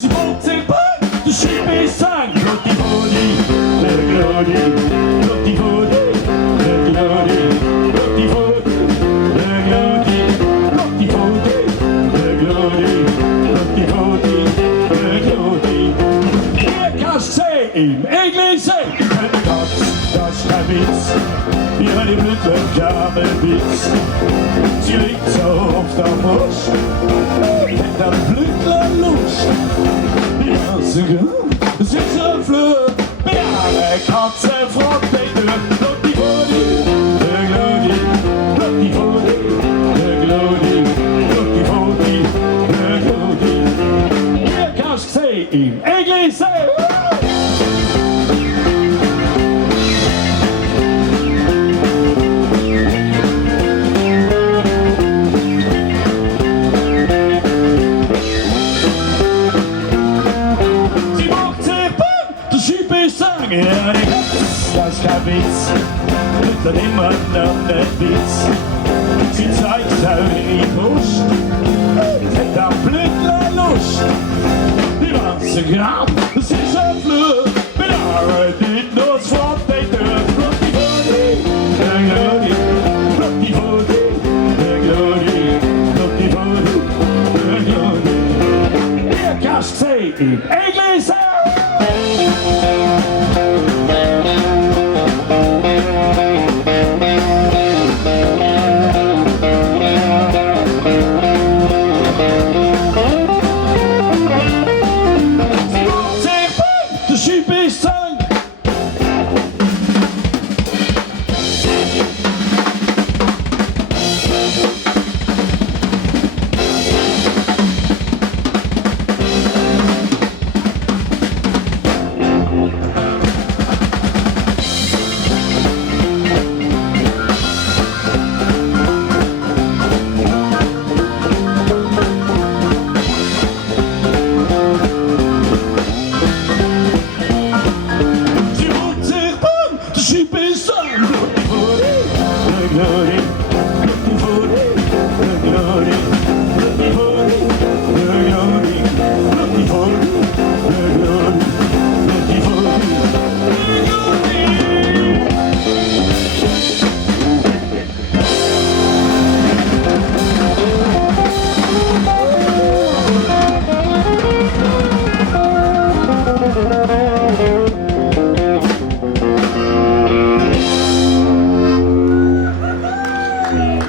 Si monte pas de chez Bessin, Glotti-Vodi, le Glodi, Glotti-Vodi, le Glodi, Glotti-Vodi, le Glodi, Glotti-Vodi, le Glodi, Glotti-Vodi, le Glodi. Hier kan se en Engelise, men det godt, der skal vits. Vi har det blevet en gammel vits. Sie liegt so auf der Brust, mit der Blütlerlust. Die ganze Gruppe sitzt auf Flur, mit einer Katze vor der Tür. Glotti-Vodi, le Glodi, Glotti-Vodi, le Glodi, Glotti-Vodi, le Glodi. Hier kannst du sehen, Englisch ja, das ist kein Witz, mit dann immer noch nicht Witz. Sie zeigt eure Brust, hat am Blütler Lust. Die ganze Grab, das ist ein Flur, mit eurer nicht nur das Wort der Tür. Glotti-Vodi, le Glodi, Glotti-Vodi, le Glodi, Glotti-Vodi, le Glodi. Hier kannst du sehen, Englisch